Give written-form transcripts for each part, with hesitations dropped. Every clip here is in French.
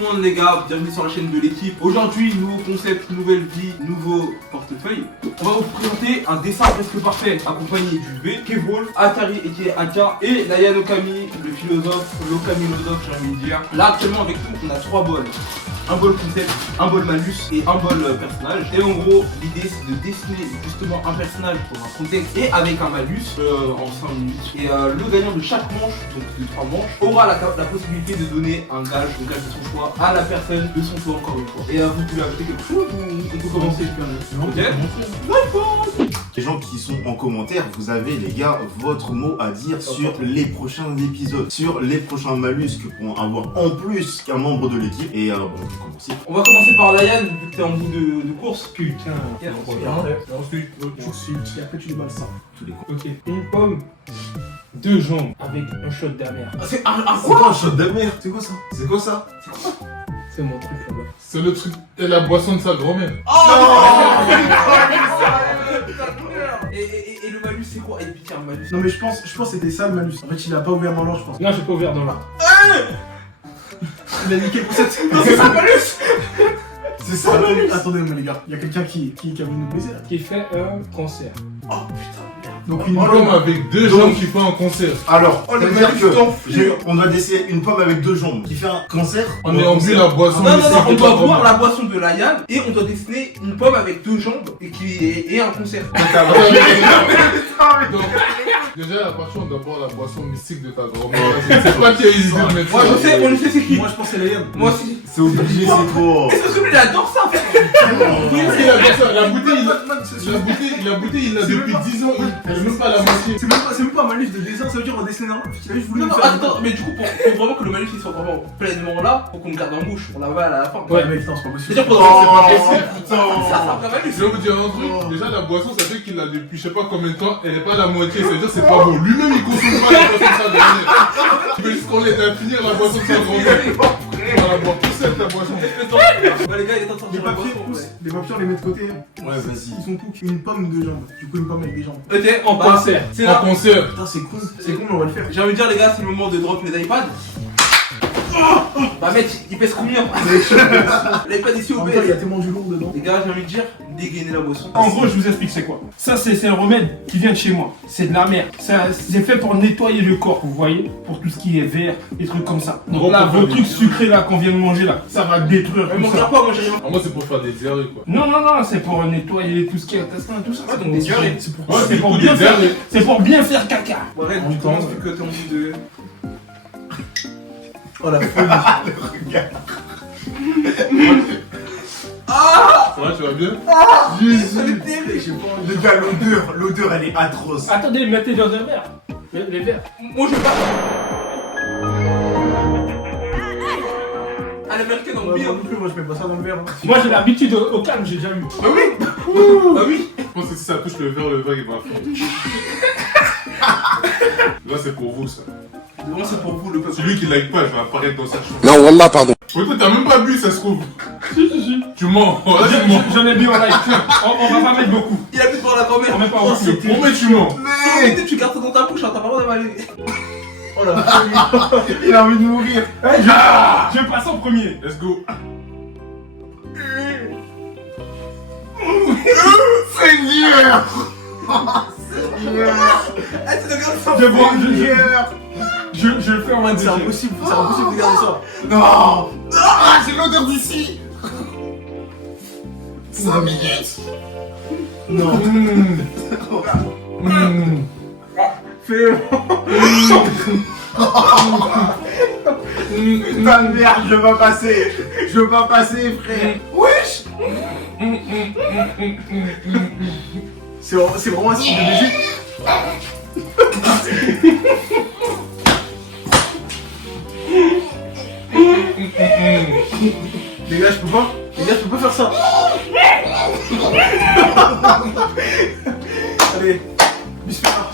le monde les gars, bienvenue sur la chaîne de l'équipe. Aujourd'hui, nouveau concept, nouvelle vie, nouveau portefeuille. On va vous présenter un dessin presque parfait accompagné du V, Kevol, Atari et Atia et Nayan Okami, le philosophe, l'Okami-losophe j'ai envie de dire. Là actuellement avec nous on a 3 bols. Un bol concept, un bol malus et un bol personnage. Et en gros, l'idée c'est de dessiner justement un personnage pour un contexte et avec un malus en 5 minutes. Et le gagnant de chaque manche, donc de 3 manches, aura la possibilité de donner un gage de son choix à la personne de son choix encore une fois. Et vous pouvez ajouter quelque chose ou on peut commencer? Les gens qui sont en commentaire, vous avez les gars votre mot à dire sur les prochains épisodes, sur les prochains malus que pourront avoir en plus qu'un membre de l'équipe. Et bon, on peut commencer. On va commencer par Layan, vu que t'es en bout de course. Putain, Et ensuite, et après tu déballes ça. Tous les coups. Ok, une pomme, 2 jambes avec un shot d'amère. C'est un C'est quoi un shot d'amère? C'est quoi ça? C'est quoi ça? C'est mon truc là-bas. C'est le truc et la boisson de sa grand-mère. Et le malus c'est quoi? Et putain, le malus. Non mais je pense que c'était ça le malus. En fait il a pas ouvert dans l'or je pense. Non, j'ai pas ouvert dans là. Il a niqué pour cette... Non, c'est ça le malus. C'est ça le malus. Attendez mais les gars, il y a quelqu'un qui a voulu nous baiser là. Qui fait un concert. Oh putain, merde. Donc une Un homme avec 2 jambes qui fait un concert. Alors, Oh, le c'est-à-dire malus que d'enflure. on doit dessiner une pomme avec 2 jambes qui fait un cancer. On est en bu la boisson. Non, mais non, non, c'est on doit pas boire vraiment. la boisson de Layan et on doit dessiner une pomme avec 2 jambes et un concert. Donc, déjà, la partie, on doit boire la boisson mystique de ta grand-mère. C'est pas qui a eu l'idée de mettre Moi ça. je sais, on le sait c'est qui. Moi je pense que c'est la Yann. Moi aussi. C'est obligé, c'est trop. Est-ce que lui il adore ça frère? Parce qu'il adore ça. La bouteille, il l'a depuis 10 ans. Il n'est même pas la moitié. C'est même pas un malus de dessin, ça veut dire on va dessiner normal. Parce qu'il a juste voulu Non, nous non, faire attends, mais du coup, pour vraiment que le malus il soit vraiment pleinement là, faut qu'on le garde en bouche, on l'avale à la fin. Ouais mec, non c'est pas possible. C'est-à-dire qu'on putain. ça, c'est un vrai malus. Je vais vous dire un truc. Déjà, la boisson, ça fait qu'il l'a depuis je sais pas combien de temps. Elle est pas la moitié. Ça veut dire c'est pas bon. Lui-même, il consomme pas la boisson de sa grand-mère. Il veut juste qu'on l'aide à finir la boisson de sa grand-mère. On va la boire tout seul, ta boisson. Ouais, les gars, il est en train de Les sortir la papiers, boisson, ouais. les papiers on les met de côté. Ouais, vas-y. Ils sont tout une pomme de jambes. Du coup une pomme avec des jambes. Ok, En bah, concert. c'est En là. concert. Putain c'est cool, mais on va le faire. J'ai envie de dire, les gars, c'est le moment de drop les iPads. Bah, mec, il pèse combien? L'iPad ici En au même temps il y a PS. tellement du lourd dedans. Les gars, j'ai envie de dire, dégainer la boisson. En gros, je vous explique c'est quoi. Ça, c'est un remède qui vient de chez moi. C'est de la merde. C'est fait pour nettoyer le corps, vous voyez, pour tout ce qui est verre, des trucs comme ça. Donc Gros là, problème. vos trucs sucrés là qu'on vient de manger là, ça va détruire Mais tout mon ça. frère, quoi, moi j'ai rien. Ah, moi, c'est pour faire des diarrhées, quoi. Non, non, non, c'est pour nettoyer tout ce qui est intestin, tout ça. Ah, donc des diarrhées. C'est pour, Ouais, c'est c'est pour pour bien des faire. diarrhées. C'est pour bien faire caca. Ouais, Red, En tu même temps, commences vu que t'es envie de. Oh la folie. Ça va, tu vas bien? Ça va être terrible. J'ai pas envie. Les gars, l'odeur, elle est atroce. Attendez, mettez dans un verre. Les verres. Moi, je vais pas. À l'américaine, on Ouais, oublie. moi non plus, moi je mets pas ça dans le verre. Hein. Moi, j'ai l'habitude au calme, j'ai déjà eu. Bah oui. Bah oui. Je pense que si ça touche le verre, il va fondre. Là, c'est pour vous, ça. Moi, c'est pour vous, le peuple. Celui qui like pas, je vais apparaître dans sa chambre. Non, Wallah, pardon. Ouais, toi, t'as même pas bu, ça se trouve. Si, si, si. Tu mens. Voilà, tu mens. J'en ai bien en live. On va pas mettre beaucoup. Il a plus de voir la grand-mère. On met pas Oh, beaucoup. c'est Bon, mais tu mens. terrible. Tu gardes ça dans ta bouche, hein, t'as pas le droit d'avaler. Oh la folie. Il a envie de mourir. Je passe en premier. Let's go. Seigneur. Ah, tu regardes ça. Je bois, je le fais en main C'est impossible de garder ça. Non. Ah, j'ai l'odeur d'ici. 5 minutes. Non. Fais-le. Putain de merde, je veux pas passer. Je veux pas passer, frère. Wesh. C'est vraiment un style de musique. Les gars, je peux pas. Les gars, je peux pas faire ça. Allez, bismillah.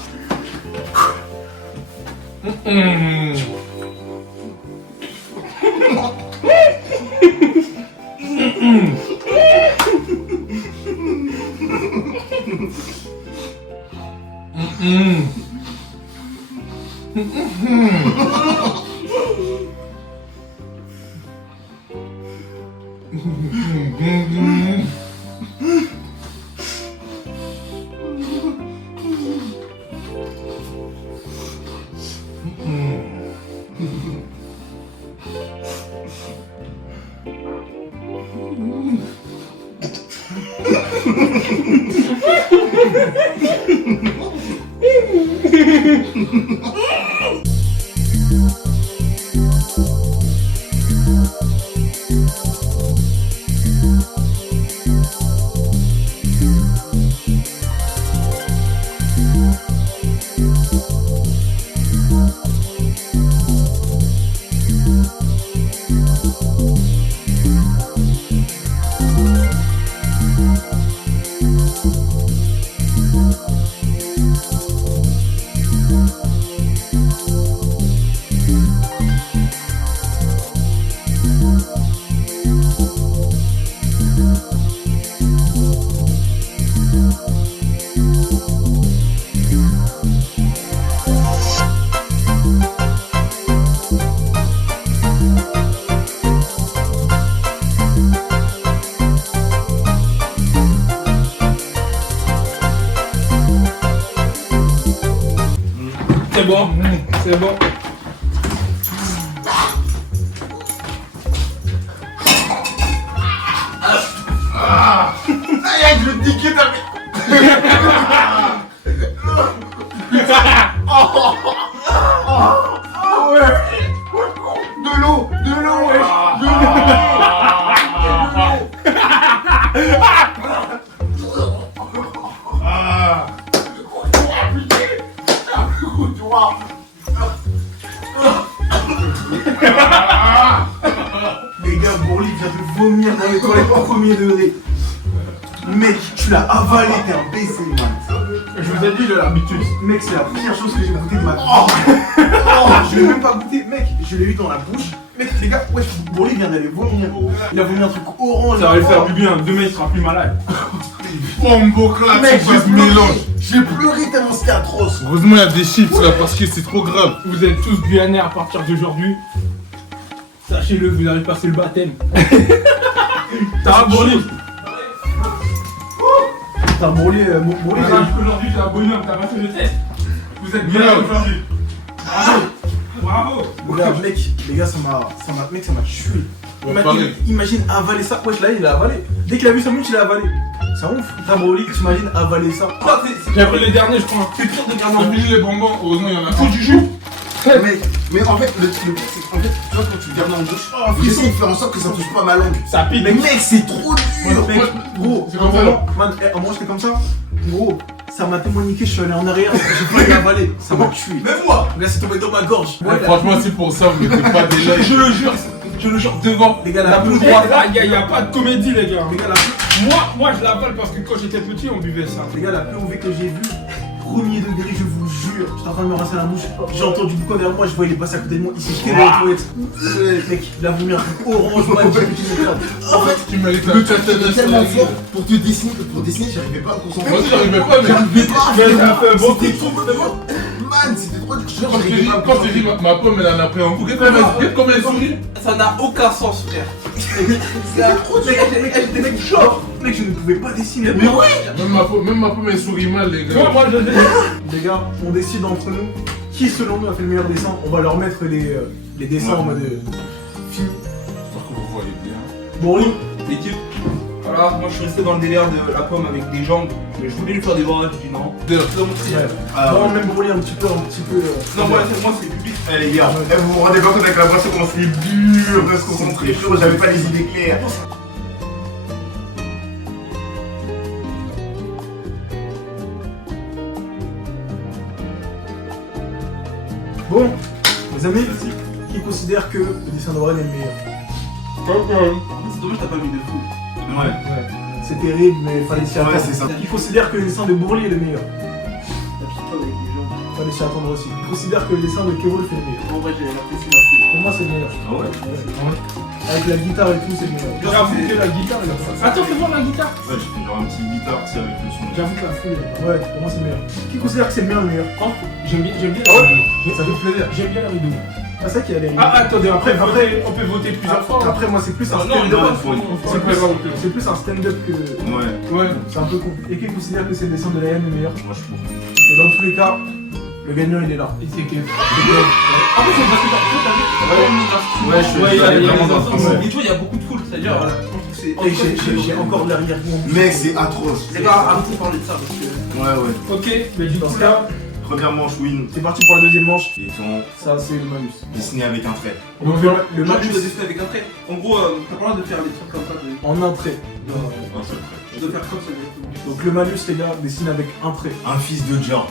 C'est bon, c'est bon. Aïe, je le niquais ta De l'eau, wesh, de Les gars, Bourli vient de vomir dans les toilettes au premier degré. Mec, tu l'as avalé, t'es un baiser, man. Je vous ai dit, j'ai l'habitude. Mec, c'est la première chose que j'ai goûté de ma vie. Je l'ai même pas goûté, mec, je l'ai eu dans la bouche. Mec, les gars, wesh, Bourli vient d'aller vomir. Il a vomi un truc orange. Ça va lui faire du bien, demain il sera plus malade. Bombo clap, Mec, ça se mélange. j'ai pleuré tellement c'était atroce. Heureusement, il y a des chips là parce que c'est trop grave. Vous êtes tous Guyanais à partir d'aujourd'hui. Sachez-le, vous allez passer le baptême. Ça va, Bourli? T'as Bourli, Bourli, Aujourd'hui, j'ai un bonhomme, t'as passé le test. Vous êtes bien aujourd'hui. Bravo. Bravo. regarde, mec, les gars, ça m'a tué. Imagine avaler ça. Wesh, là, il a avalé. Dès qu'il a vu sa minute, il a avalé. C'est ouf. T'as Bourli, t'imagines avaler ça. J'ai appris les derniers, je crois. C'est pire de garder On en a bouche. fini les bonbons, heureusement, il y en a Faut un. du jus. Mais en fait, le truc, c'est qu'en fait, tu vois, quand tu le gardes en bouche, j'essaie de faire en sorte que ça touche pas ma langue. Ça pique. Mais mec, c'est trop dur. Ouais, Mec, gros, c'est comme ça, là. man, en moi j'étais comme ça. Gros, ça m'a tellement niqué, je suis allé en arrière, j'ai pas eu avaler. Ça m'a tué. Même moi. Là, c'est tombé dans ma gorge. Ouais, franchement, c'est pour ça, vous n'êtes pas déjà. Je le jure devant. Les gars, La la plus plus droite, là, il n'y a pas de comédie, les gars. Les gars, la plus, Moi, je l'avale parce que quand j'étais petit, on buvait ça. les gars, la plus mauvaise que j'ai vue, premier degré, je vous jure. J'étais en train de me rincer la bouche. J'ai entendu du coup derrière moi, je voyais les passer à côté de moi. Il s'est jeté dans les toilettes. Mec, il a vomi un truc orange, man. En fait, Tu mérites la le tête truc de était tellement fort pour te dessiner, j'arrivais pas à me concentrer. Moi aussi, j'arrivais pas, mais. J'arrivais pas. Mais ça fait bon C'était trop dur. Man, c'était trop dur. Quand je t'ai dit, quand je t'ai dit, ma pomme, elle en a pris un coup. Regarde comme elle sourit. Ça n'a aucun sens, frère. C'était trop dur. Mec, des mecs genre. Mec, je ne pouvais pas dessiner. Mais oui. Même ma pomme, elle sourit mal, les gars. Moi, je sais. Les gars, on décide entre nous qui selon nous a fait le meilleur dessin. On va leur mettre les dessins en mode film. J'espère que vous voyez bien. Bon, oui. L'équipe, voilà, moi je suis resté dans le délire de la pomme avec des jambes, mais je voulais lui faire des bras, j'ai dit non. D'ailleurs, Je dois montrer. Ah, Non, ouais. même brûler un petit peu. Non, moi c'est public. Eh les gars, vous vous rendez pas compte avec la boisson comment c'est dur de se concentrer. Je j'avais pas les idées claires. Bon, mes amis, qui considèrent que le dessin de Warren est le meilleur? C'est dommage t'as pas mis de fou. Ouais. C'est terrible, mais fallait s'y attendre. Ouais, c'est ça. Qui considère que le dessin de Bourli est le meilleur? Fallait s'y attendre aussi. Qui considère que le dessin de Kevol est le meilleur? En vrai j'ai apprécié la fou. Pour moi, c'est le meilleur. Ah ouais. Avec la guitare et tout, c'est le meilleur. J'avoue que la guitare, il a pas. Attends, fais voir la guitare. Ouais, j'ai fait genre un petit guitare, tu sais, avec le son. J'avoue que la fouille, ouais, pour moi, c'est le meilleur. Qui considère que c'est le meilleur? J'aime bien. Ah ouais? Ça fait plaisir. J'aime bien la rideau. Ah, c'est vrai qu'il y a les. Ah, attendez, après, on peut voter plusieurs fois. Après, moi, c'est plus un Non, stand-up. C'est C'est plus un stand-up que. Ouais. C'est un peu compliqué. Et qui considère que c'est le dessin de Layan le meilleur. Moi, je trouve. Et dans tous les cas, le gagnant, il est là. Et c'est Kev. En fait, c'est parce que t'as Ouais, je suis Ouais, il y a vraiment des dans enfants, le Et tu vois, il y a beaucoup de foule, c'est-à-dire, Voilà. Et j'ai encore l'arrière-goût. Mec, c'est atroce. Les gars, arrêtez de parler de ça parce que. Ouais. Ok, mais du Dans coup ce là. cas, Première manche, win. c'est parti pour la deuxième manche. Et ton Ça, c'est le malus. dessiné avec un trait. Donc, le Moi, tu malus dois dessiner avec un trait. En gros, t'as pas le droit de faire des trucs comme ça. en un trait. Un seul trait. Tu dois faire comme ça directement. Donc, le malus, les gars, dessine avec un trait. Un fils de Dja.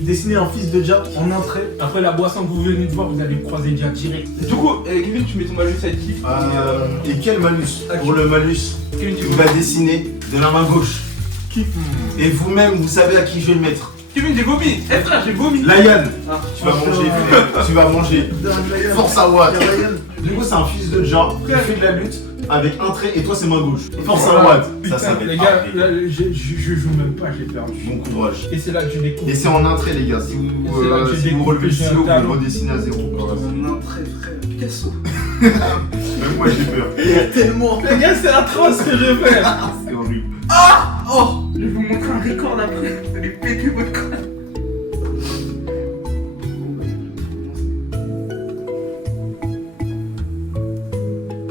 Dessiner un fils de Dja en un trait. Après la boisson que vous venez de voir, vous allez croiser déjà direct. Du coup, Kevin, tu mets ton malus à qui Et quel malus? Pour le malus, Kevin, tu tu vas dessiner de la main gauche. Qui Et vous-même, vous savez à qui je vais le mettre. Kevin, j'ai vomi. Eh frère, j'ai vomi. Layan, Ah. tu vas manger, frère. Tu vas manger. Force à Watt. Du coup, c'est un fils de Dja qui fait de la lutte avec un trait et toi, c'est main gauche. Force à Watt. Putain, Ça va les être gars, hard, les là, je joue même pas, j'ai perdu. Bon courage. Et c'est là que je découvre. Et c'est en un trait, les gars. Si Et vous, c'est là que j'ai si vous découvert relevez le que j'ai un stylo, vous talent. le redessinez à zéro. Non, très frère. Picasso. Même moi, j'ai peur. Il y a tellement. Les gars, c'est atroce ce que je fais. C'est horrible. Oh, je vais vous montrer un record après. Vous allez péter votre crâne.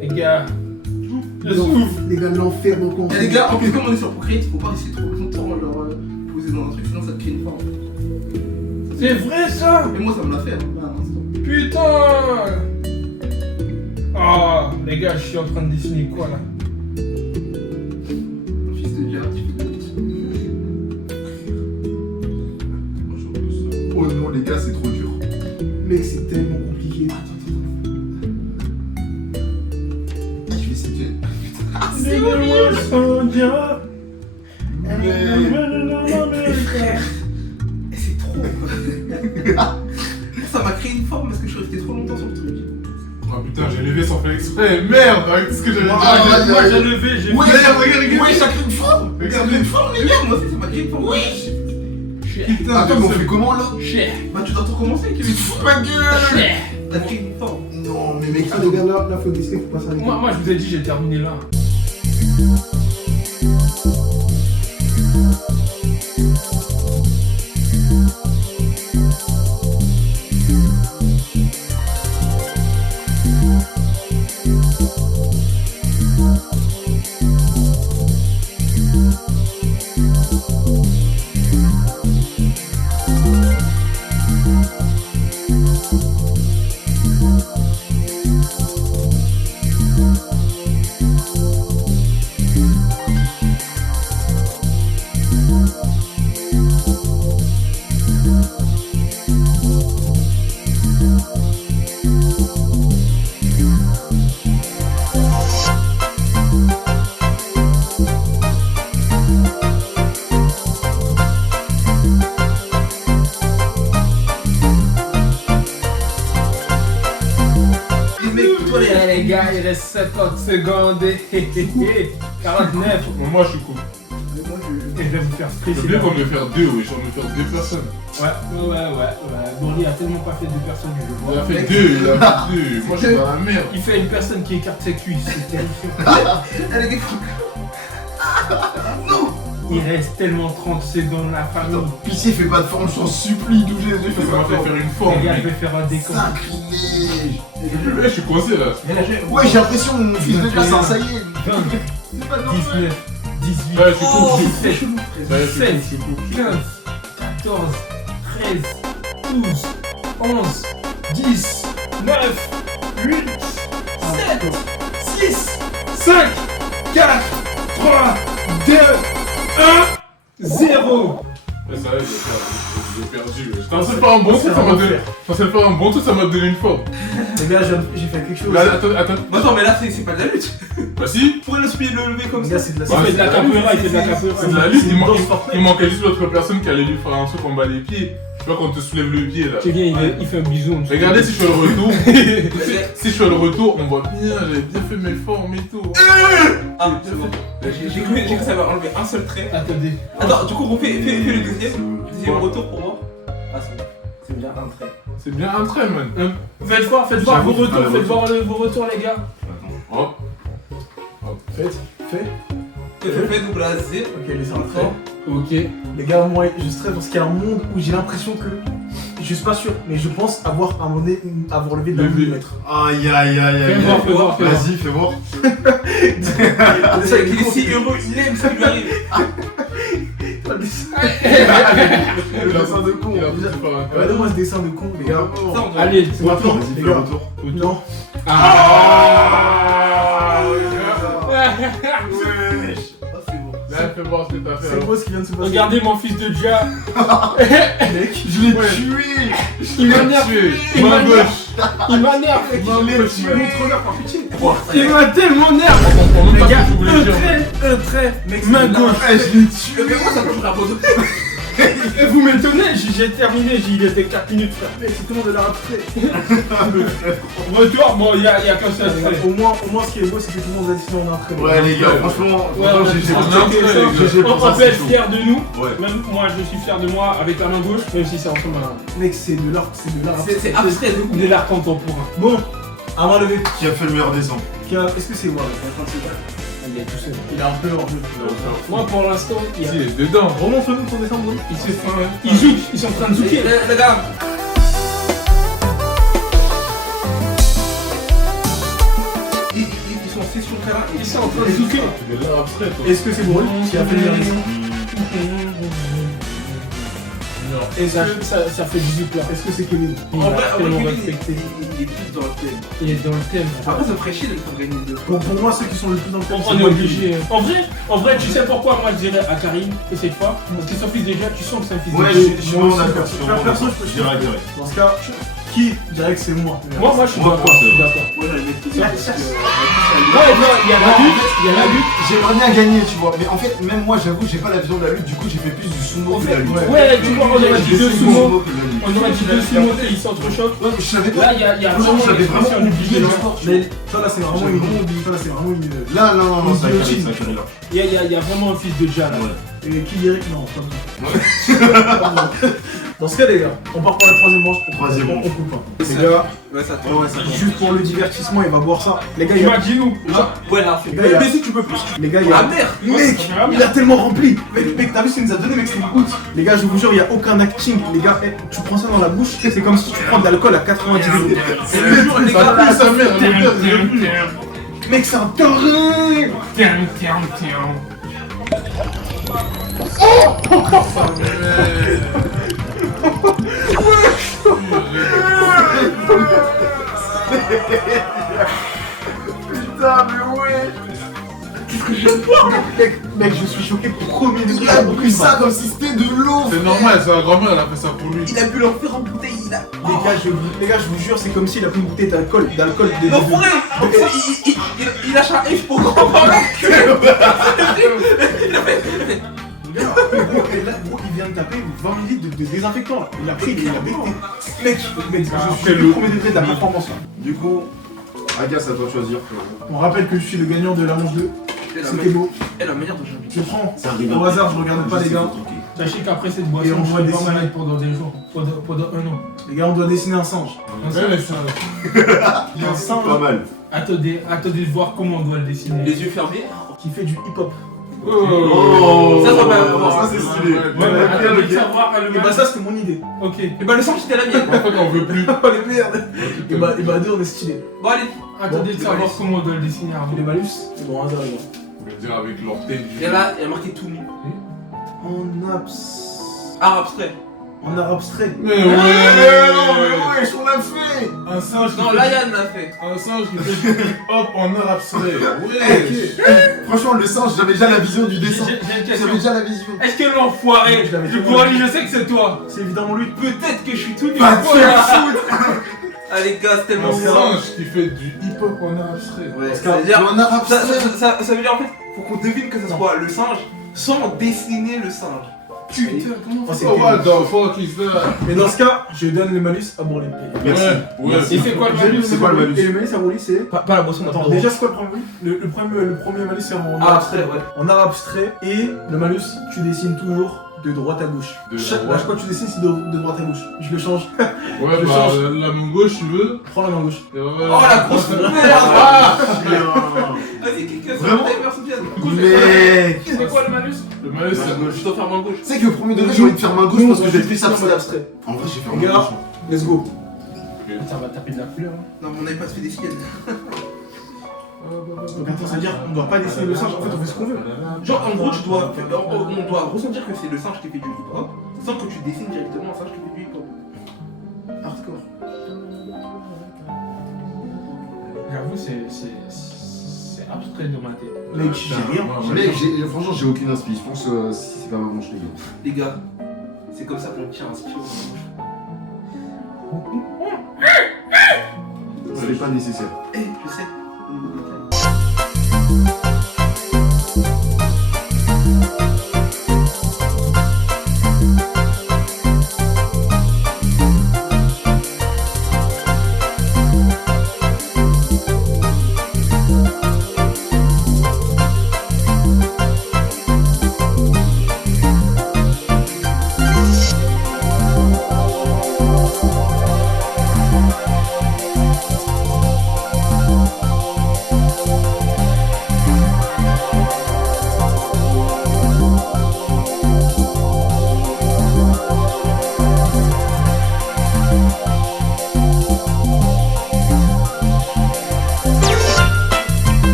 Les gars, je souffre. Les gars, l'enfer, donc on. Eh, les gars, en plus, comme on est sur Procreate, faut pas rester trop longtemps genre posé dans un truc, sinon ça te crée une forme. C'est vrai ça. Et moi, ça me l'a fait là, à l'instant. Putain. Oh, les gars, je suis en train de dessiner quoi là? Fils de Dieu, tu fais de Oh non, les gars, c'est trop dur. Mec, c'est tellement compliqué. Je vais essayer de... Dis-moi sans dire. frère. Et c'est trop. Ça m'a créé une forme parce que je suis resté trop longtemps sur le truc. Oh putain, j'ai levé sans faire exprès. Merde, avec tout ce que j'avais dit. Moi j'ai levé, j'ai Ouais, fait. regarde. Ouais, ça crée une forme. Ça crée une forme, les gars. Moi aussi, ça m'a créé une forme. Oui. Putain, attends, mais on fait comment là? Cher. Bah, tu dois tout recommencer, Kevin. Ma gueule. T'as créé une forme. Non, mais mec, Ah, les gars, là, faut dessiner, faut passer avec. Moi je vous ai dit, j'ai terminé là. Les mecs, toi, Les gars, il reste 50 secondes. 49. Moi, je suis cool. Et je vais vous faire J'ai stresser. oublié qu'on devait faire deux, oui, on devait faire deux personnes. Ouais. Bourli a tellement pas fait 2 personnes. Il a fait deux, il a fait deux. Moi, je suis dans la merde. Il fait une personne qui écarte ses cuisses, c'est terrifiant. les gars, non. Il reste tellement 30 secondes la famille. Pitié, fais pas de forme, je t'en supplie, d'où j'ai Ça fais m'a pas de fait forme. faire une forme, Les gars, mec. je vais faire un décompte. Sacrilège. Je suis coincé là. Ouais, j'ai l'impression que mon fils de classe, ça y est. 20, 19, 18, Ouais, je suis cool. 17, Ouais, je suis 16, cool, je suis cool. 15, 14, 13, 12, 11, 10, 9, 8, 7, 6, 5, 4, 3, 2, 1, 0. Ouais, ça va, j'ai perdu. J'étais en train de faire un bon truc, ça m'a donné. J'étais en train de faire un bon truc, ça m'a donné une forme. Les gars, j'ai fait quelque chose. Là, attends. Attends, mais là, c'est pas de la lutte. Bah si, Vous pourrez le lever comme Les ça. gars, c'est de la Il fait de la capoeira, il fait de la capoeira. c'est de la lutte, c'est une danse Fortnite. il manquait juste l'autre personne qui allait lui faire un truc en bas des pieds. Tu vois, quand on te soulève le pied là. Tu viens, il fait un bisou. Regardez si je fais le retour. Si je fais le retour, on voit bien, j'avais bien fait mes formes et tout. Ah, c'est bon. J'ai cru que ça va enlever un seul trait. Attendez. Attends, du coup, fais le deuxième retour pour voir. Ah, c'est bon. C'est bien un trait. C'est bien un trait, man. Faites voir vos J'avoue, retours, allez, faites voir vos retours, les gars. Hop. Faites. Fait double A, Z. Ok, laissez un trait. Ok. Les gars, moi, je stresse parce qu'il y a un monde où j'ai l'impression que. Je suis pas sûr, mais je pense avoir à un moment donné, avoir levé d'un Levé. millimètre. Aïe aïe aïe Fais aïe. voir, fais voir, fais voir. Vas-y, fais voir. C'est vrai qu'il est si heureux, il aime ce qui lui arrive. Le dessin de con. Il a pris par un Regardez-moi ce dessin de con, les gars. Ça, on doit- Allez, C'est maintenant, Vas-y, les fais le gars. retour. Non. Ah, Là, fais voir ce que t'as fait. C'est alors. quoi ce qui vient de se passer? regardez mon fils de Dia. Mec, Je l'ai Ouais. tué. Il m'énerve. Tué. Il Main m'énerve. gauche. Il m'énerve. Main gauche, man. montre-leur par pitié. Il m'a tellement énervé. On comprend même Les pas gars, ce que tu voulais dire. un trait, Mec, main c'est gauche. Je l'ai tué. Mais moi, ça peut jouer à photo. Vous m'étonnez, j'ai terminé, il était 4 minutes, frère. Mec, c'est tout le monde de la après. Retour, bon, il y a qu'un seul trait. Au moins, ce qui est beau, c'est que tout le monde a dessiné en un trait. Ouais, les gars, franchement, Ouais, GG. on a un trait, les gars. GG On pour ça, peut c'est être chaud. fier de nous, Ouais. même moi je suis fier de moi avec la main gauche, même si c'est en chemin. Mec, c'est de l'art, c'est de l'art. C'est abstrait de De l'art contemporain. Bon, à main levée. Qui a fait le meilleur dessin? Est-ce que c'est moi? Il est tout seul. Il est un peu hors jeu. Moi pour l'instant, il y a... Si, il est dedans. Remontre-nous ton dessin, Bruno. Ils se font... Ils zoukent, ils sont en train de zouker. Les gars, ils sont assis sur le terrain et Ils sont en train de zouker. Il est là abstrait, toi. Est-ce que c'est Bruno qui a fait le meilleur dessin? Non. Est-ce Ça, que ça fait 18 là. est-ce que c'est Kevin? Il En va vrai, tellement Kevin, respecter. il est plus dans le thème. Il est dans le thème. Après, ça me ferait chier de le faire gagner deux. Pour moi, ceux qui sont le plus dans le thème, On est obligé. En vrai, tu sais pourquoi moi je dirais à Karim que cette fois? Parce que son fils déjà, tu sens que c'est un fils Ouais, de je suis vraiment d'accord. Perso, je peux Direct, direct. Dans ce cas, qui dirait que c'est moi? Moi, je suis Moi, d'accord. c'est Je suis vrai. d'accord. Moi, j'allais mettre Ça, parce que. Ouais, non, il y a la lutte, il y a la lutte. J'aimerais bien gagner, tu vois. Mais en fait, même moi, j'avoue, j'ai pas la vision de la lutte. Du coup, j'ai fait plus du sumo que de la lutte. Ouais, tu vois, on aurait dit J'ai deux fait plus du sumo. que de la lutte. On aurait dit deux sumo et ils s'entrechoquent. Ouais, mais je savais Là, pas. il y a Franchement, vraiment j'avais l'expression vraiment du oublié le violent. sport. Mais ça là, c'est vraiment une bombe. Ça là, c'est vraiment une. Là, non, ça a Guillotine. carré là. Il y a vraiment un fils de Dia là. Ouais. Et qui dirait que non, pas moi. Dans ce cas, les gars, on part pour la troisième manche. Troisième On manche. coupe pas. Ouais, Les ça- gars, Ouais, ça te Ouais, ça tombe. juste pour le divertissement, il va boire ça. Les gars, il y a. Imagine-nous. Ouais, là, c'est. Les gars, il y a- Mais si tu peux plus. Les gars, il y a. Ah merde! Mec, il a tellement rempli. Mec, t'as vu ce qu'il nous a donné, mec, c'est une goutte. Les gars, je vous jure, il n'y a aucun acting. Les gars, tu prends ça dans la bouche, c'est comme si tu prends de l'alcool à 90 degrés. C'est le jour, les Ça gars. pue sa mère, le père, il est plus. Mec, c'est un taré. Putain, mais ouais. Qu'est-ce que je viens de voir, mec, je suis choqué premier degré. Il a bu ça comme si c'était de l'eau. C'est normal, sa grand-mère, elle a fait ça pour lui. Il a pu leur faire en bouteille, il a. Les gars, je vous jure, c'est comme s'il a pris une bouteille d'alcool. L'enfoiré! Il lâche un F pour grand par là. Et là, gros, il vient de taper 20 ml de désinfectant là. Il a pris, il a pété. Mec, je suis le premier degré de la performance là. Du coup, Aga, c'est à toi de choisir. On rappelle que je suis le gagnant de la manche 2. C'était beau. Et la manière dont j'ai Je prends. Ça arrive Au hasard, je regarde pas les gars. Sachez qu'après cette Et boisson, on je voit serai des pas signes. malade pendant des jours. Pendant 1 an. Les gars, on doit dessiner un singe. Ouais, mais ça. Un singe Pas mal. Attendez de voir comment on doit le dessiner. les yeux fermés. qui fait du hip-hop. Oh. Ça, ça va. Ça, c'est stylé. Ouais, mais attendez de savoir le Et bah mal. ça c'était mon idée. Ok. Et bah, le sang, c'était la mienne. En fait, on veut plus. Oh les merdes. Et bah deux on est stylé. Bon, allez. Attendez de Bon, savoir malus. comment on doit le dessiner avant. Les malus, c'est bon hasard les gars. Je veux dire avec l'orteil du. Et là, il y a marqué tout nu. En abs... Art abstrait. En art abstrait. Mais Non, mais ouais. wesh, on l'a fait. Un singe qui Non, fait là, Yann l'a fait. un singe qui fait du hip-hop en art abstrait. Ouais. Franchement, le singe, j'avais déjà la vision du dessin. J'ai une J'avais question. déjà la vision. Est-ce que l'enfoiré Je l'avais du fait. courage, je sais que c'est toi. C'est évidemment lui. Peut-être que je suis tout nu. Va te faire foutre. Allez, gars, c'est tellement Un bien. singe qui fait du hip-hop en art abstrait. Ouais, Parce ça veut dire. En art Ça, abstrait. ça veut dire en fait, faut qu'on devine que ce soit le singe sans dessiner le singe. Putain, comment Oh, on c'est fait? Oh, what the fuck is that? Et dans ce cas, je donne les malus à Bourli. Merci. Ouais. Et c'est quoi le malus? C'est quoi le malus? Et le malus à Bourli c'est... Pas la boisson, Attends, déjà c'est quoi le premier malus c'est en Ah, abstrait, ouais. En art abstrait. Et le malus, tu dessines toujours de droite à gauche. De Chaque droite. fois que tu dessines, c'est de droite à gauche. Je le change. Ouais, Je bah, change. la main gauche, tu veux. Prends la main gauche. Et ouais. Oh la grosse merde. Ah Vas-y, quelqu'un Vraiment timer, Sofiane. Mec! C'est quoi le malus? Le malus, c'est Je dois faire main gauche. Tu sais que au premier degré, j'ai envie de faire main gauche parce que j'ai fait ça. c'est abstrait. En vrai, j'ai fait main Regarde. gauche. Let's go. Ça va taper de la couleur. Hein. Non, mais on n'avait pas fait des siennes. Donc attends, ça veut dire qu'on doit pas dessiner le singe, en fait on fait ce qu'on veut. Genre, en gros, on doit ressentir que c'est le singe qui fait du hip-hop sans que tu dessines directement un singe qui fait du hip-hop. Hardcore. J'avoue, c'est abstrait dans ma tête. Mec, j'ai rien. Mec, franchement, j'ai aucune inspi. Je pense que si c'est pas ma manche, les gars. Les gars, c'est comme ça qu'on tient un stylo. Ce n'est pas nécessaire. Eh, je sais. Au niveau des tailles.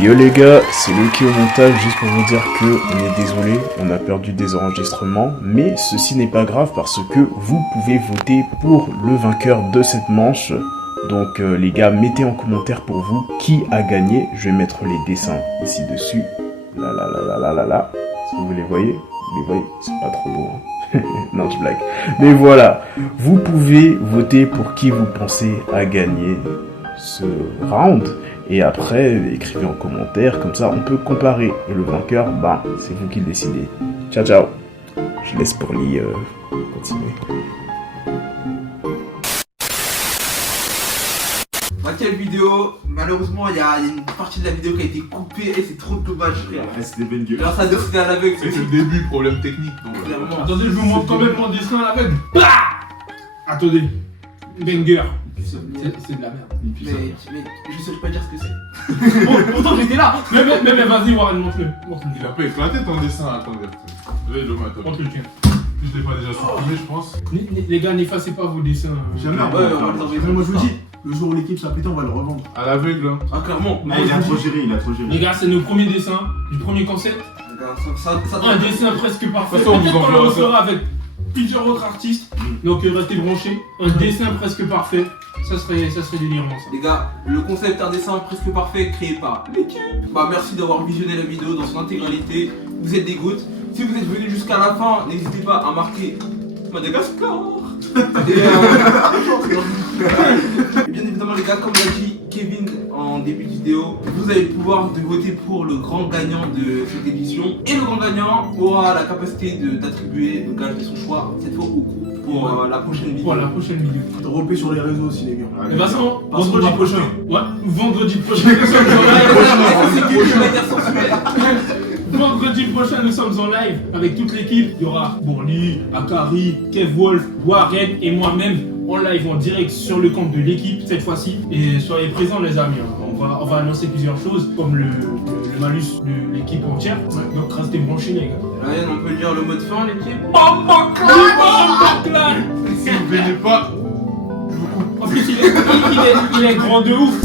Yo les gars, c'est Loki au montage, juste pour vous dire que on est désolé, on a perdu des enregistrements, mais ceci n'est pas grave parce que vous pouvez voter pour le vainqueur de cette manche. Donc les gars, mettez en commentaire pour vous qui a gagné. Je vais mettre les dessins ici dessus. Là. Est-ce que vous les voyez? Vous les voyez? C'est pas trop beau, hein. Non, je blague. Mais voilà, vous pouvez voter pour qui vous pensez a gagné ce round. Et après, écrivez en commentaire, comme ça on peut comparer. Et le vainqueur, bah, c'est vous qui le décidez. Ciao, ciao. Je laisse pour lui continuer. Bah, quelle vidéo. Malheureusement, il y a une partie de la vidéo qui a été coupée et c'est trop dommage, frère. Reste des bonnes gueules. Alors, ça doit se faire à l'aveugle. C'est que le début, problème technique. Donc, Clairement. Attendez, je vous montre quand même mon dessin à l'aveugle. Bah attendez. Banger. C'est de la merde. Mais je saurais pas dire ce que c'est. Bon, pourtant j'étais là. Mais vas-y, Warren, montre-le. il a pas éclaté ton dessin, attendez. Là, il le met, attends. Montre-le tien. Je l'ai pas déjà supprimé, je pense. Les gars, n'effacez pas vos dessins. Jamais. Ouais, on va les envoyer. Mais moi je vous dis, le jour où l'équipe sera pétée, on va le revendre. À l'aveugle, hein. Ah, clairement. Ah, il a trop géré, il a trop géré. Les gars, c'est nos premiers dessins du premier concept. Ça Un dessin presque parfait. De toute façon, on vous Peut-être qu'on le enverra ça. refera avec plusieurs autres artistes. Donc restez branchés. Un dessin presque parfait. Ça serait délirant ça. Les gars, le concept un dessin presque parfait créé par l'équipe. Bah merci d'avoir visionné la vidéo dans son intégralité. Vous êtes des gouttes. Si vous êtes venus jusqu'à la fin, n'hésitez pas à marquer Madagascar. Et bien évidemment les gars, comme l'a dit Kevin en début de vidéo, vous allez pouvoir voter pour le grand gagnant de cette édition. Et le grand gagnant aura la capacité d'attribuer le gage de son choix, cette fois au coup, pour la prochaine vidéo. Pour la prochaine vidéo. Dropper sur les réseaux aussi, les gars. Et bah ça, Parce qu'on vendredi va prochain. poster. Ouais, vendredi prochain, nous sommes en live. C'est Kevin qui va dire sensuel. Vendredi prochain, nous sommes en live avec toute l'équipe. Il y aura Bourli, Akari, Kev Wolf, Warren et moi-même en live en direct sur le compte de l'équipe cette fois-ci. Et soyez présents les amis. On va annoncer plusieurs choses comme le malus de l'équipe entière. Donc restez branchés les gars. Ryan, on peut dire le mot de fin l'équipe. Bamba Clan. Si vous venez pas, En plus il est grand de ouf.